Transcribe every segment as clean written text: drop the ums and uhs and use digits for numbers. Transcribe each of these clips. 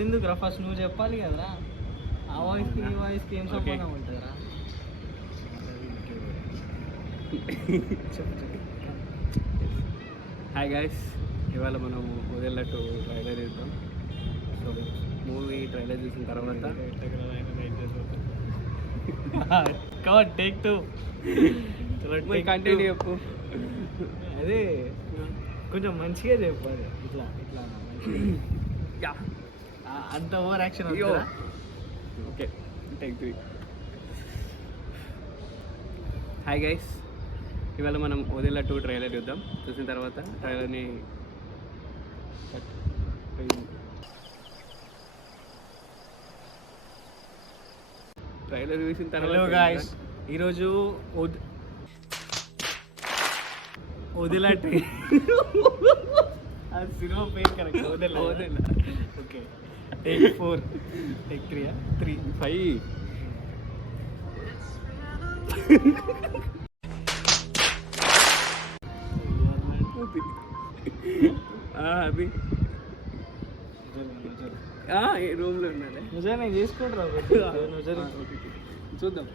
అదెందుకురా first నువ్వు చెప్పాలి కదరా. ఆ వాయిస్కి ఈ వాయిస్కి ఏం సంబంధం ఉంటుందిరా? హాయ్ గైస్, ఇవాళ మనం వదిలినట్టు ట్రైలర్ చూద్దాం. సో మూవీ ట్రైలర్ చూసిన తర్వాత టేక్ టూ కంటిన్యూ చెప్పు. అదే కొంచెం మంచిగా చెప్పాలి. ఇట్లా ఇట్లా అంత ఓవర్ యాక్షన్ అవుతుందా? Okay, take three. Hi guys, ఇవాళ మనం వదిలా 2 ట్రైలర్ చూద్దాం. చూసిన తర్వాత ట్రైలర్ని చూసిన తర్వాత హలో గాయ్స్, ఈరోజు వదిలా అది సినిమా పేరు కరెక్ట్. వదిలా ఓకే. టేక్ 4 టేక్ 3 3 5 అది రూమ్లో ఉన్నాడే. నిజంగా చేసుకుంటారా? చూద్దాం.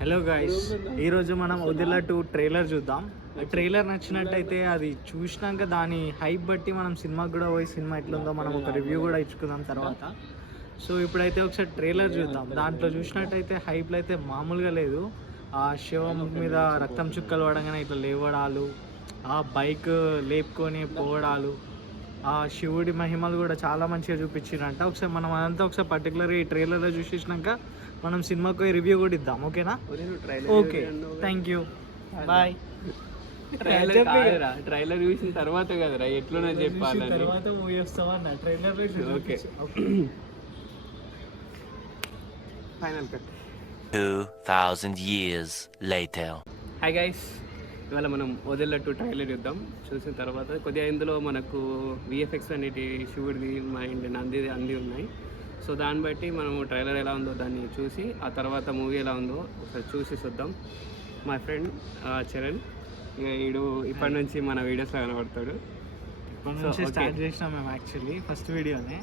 హలో గాయ్స్, ఈరోజు మనం వదిలా 2 ట్రైలర్ చూద్దాం. ట్రైలర్ నచ్చినట్టయితే అది చూసినాక దాని హైప్ బట్టి మనం సినిమాకి కూడా పోయి సినిమా ఎట్లుందో మనం ఒక రివ్యూ కూడా ఇచ్చుకుందాం తర్వాత. సో ఇప్పుడైతే ఒకసారి ట్రైలర్ చూద్దాం. దాంట్లో చూసినట్టయితే హైప్లో అయితే మామూలుగా లేదు. ఆ శవం మీద రక్తం చుక్కలు పడగానే ఇట్లా లేవడాలు, ఆ బైక్ లేపుకొని పోవడాలు, ఆ శివుడి మహిమలు కూడా చాలా మంచిగా చూపించారంట. ఒకసారి మనం అదంతా ఒకసారి పర్టికులర్గా ఈ ట్రైలర్లో చూసేసినాక మనం సినిమాకు పోయి రివ్యూ కూడా ఇద్దాం. ఓకేనా? Okay, thank you, bye. Trailer చూసిన తర్వాత కదరా ఎట్లున్నా చెప్పాలి. తర్వాత మూవీ వస్తావా అన్న trailer. Okay, final cut. 2000 years later. Hi guys, ఇవాళ మనం వదిలా 2 ట్రైలర్ చూద్దాం. చూసిన తర్వాత కొద్దిగా ఇందులో మనకు విఎఫ్ఎక్స్ అనేటి శివుడిది మైండ్ నందిది అన్నీ ఉన్నాయి. సో దాన్ని బట్టి మనము ట్రైలర్ ఎలా ఉందో దాన్ని చూసి ఆ తర్వాత మూవీ ఎలా ఉందో ఒకసారి చూసి చూద్దాం. మా ఫ్రెండ్ చరణ్, ఇక వీడు ఇప్పటి నుంచి మన వీడియోస్లో కనబడతాడు. ఇప్పటి నుంచి స్టార్ట్ చేసినాం మేము యాక్చువల్లీ ఫస్ట్ వీడియోనే.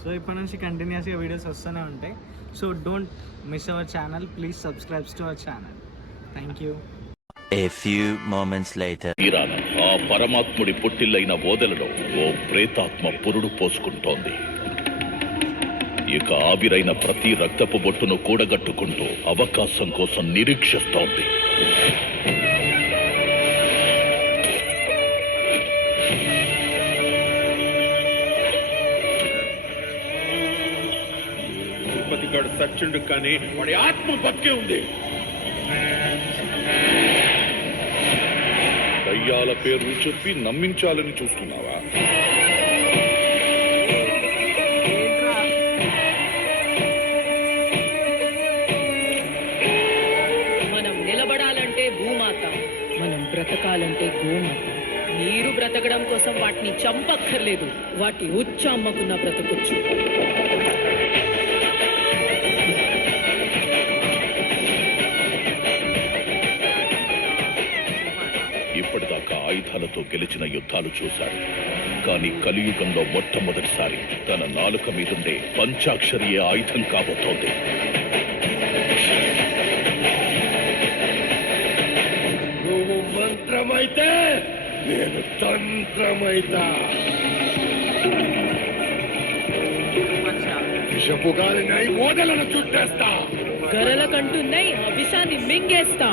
సో ఇప్పటి నుంచి కంటిన్యూస్గా వీడియోస్ వస్తూనే ఉంటాయి. So don't miss our channel, please subscribe to our channel. Thank you. A few moments later. ఆ పరమాత్ముడి పుట్టిల్లైన ఓదెలలో ఓ ప్రేతాత్మ పురుడు పోసుకుంటోంది. ఇక ఆవిరైన ప్రతి రక్తపు బొట్టును కూడగట్టుకుంటూ అవకాశం కోసం నిరీక్షిస్తోంది. తిరుపతిగాడు సచ్చుండు కానీ వాడి ఆత్మ బతికే ఉంది. దయ్యాల పేర్లు చెప్పి నమ్మించాలని చూస్తున్నావా? మనం నిలబడాలంటే భూమాత, మనం బ్రతకాలంటే గోమాత. మీరు బ్రతకడం కోసం వాటిని చంపక్కర్లేదు, వాటి ఉచ్చమ్మకున్న బ్రతకొచ్చు. ఇప్పటిదాకా ఆయుధాలతో గెలిచిన యుద్ధాలు చూశారు, కానీ కలియుగంలో మొట్టమొదటిసారి తన నాలుక మీదుండే పంచాక్షరియే ఆయుధం కాబోతోంది. నువ్వు మంత్రమైతే నేను తంత్రమైతా. విషపు గాలినై ఓదలను చుట్టేస్తా. గరల కంటున్నాయి, ఆ విషాన్ని మింగేస్తా.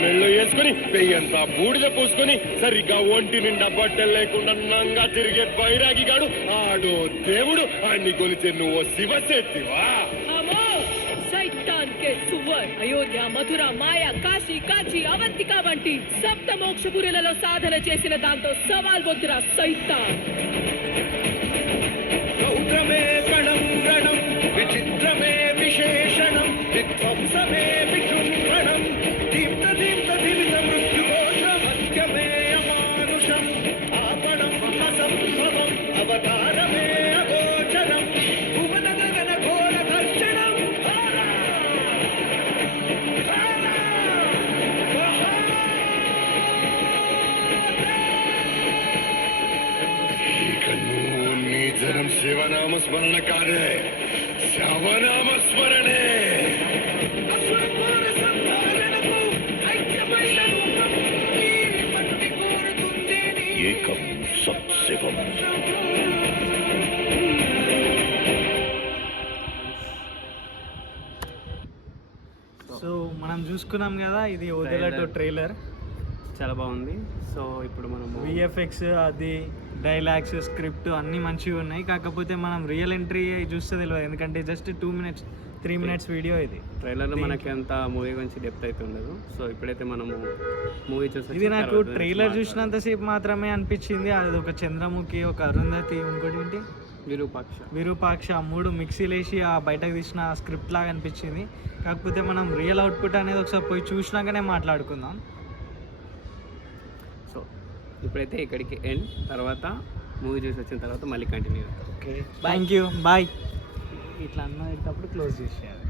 నెళ్ళు వేసుకుని పెయ్యంతా బూడిద పూసుకొని సరిగ్గా ఒంటి నిండా బట్టలు లేకుండా నంగా తిరిగే బైరాగిగాడు ఆడో దేవుడు. అన్ని కొలిచే నువ్వు శివశక్తివా? అయోధ్య, మధుర, మాయ, కాశీ, కాచి, అవంతిక వంటి సప్త మోక్షపురులలో సాధన చేసిన దాంతో సవాల్ వద్దురా సైతాన్. రౌద్రమే గణం గణం, విచిత్రమే విశేషణం, విధ్వంసమే విజృంభణం, దీప్త దీప్త దివిత మృత్యుఘోషం, మధ్యమే అమానుషం, ఆపణం అసంభవం, అవతారమే అగోచరం, భువన గగన ఘోర దర్శనం. శివనామ స్మరణ కాదే, శవనామ స్మరణే. ఏకం సత్ శివం. సో మనం చూసుకున్నాం కదా, ఇది వదిలా టూ ట్రైలర్. చాలా బాగుంది. సో ఇప్పుడు మనము విఎఫ్ఎక్స్, అది డైలాగ్స్, స్క్రిప్ట్ అన్నీ మంచిగా ఉన్నాయి. కాకపోతే మనం రియల్ ఎంట్రీ చూస్తే తెలియదు, ఎందుకంటే జస్ట్ 2 minutes 3 minutes వీడియో ఇది. ట్రైలర్లో మనకి అంత మూవీ గురించి డెప్త్ అయితే ఉండదు. సో ఇప్పుడైతే మనము మూవీ చూసి ఇది నాకు ట్రైలర్ చూసినంతసేపు మాత్రమే అనిపించింది. అది ఒక చంద్రముఖి, ఒక అరుంధతి, ఇంకోటి ఏంటి విరూపాక్ష 3 మిక్సీలేసి ఆ బయటకు తీసిన స్క్రిప్ట్ లాగా అనిపించింది. కాకపోతే మనం రియల్ అవుట్పుట్ అనేది ఒకసారి పోయి చూసినాకనే మాట్లాడుకుందాం. సో ఇప్పుడైతే ఇక్కడికి ఎండ్, తర్వాత మూవీ చూసి వచ్చిన తర్వాత మళ్ళీ కంటిన్యూ అవుతాం. Okay, thank you, bye. ఇట్లా అన్నప్పుడు క్లోజ్ చేసేయాలి.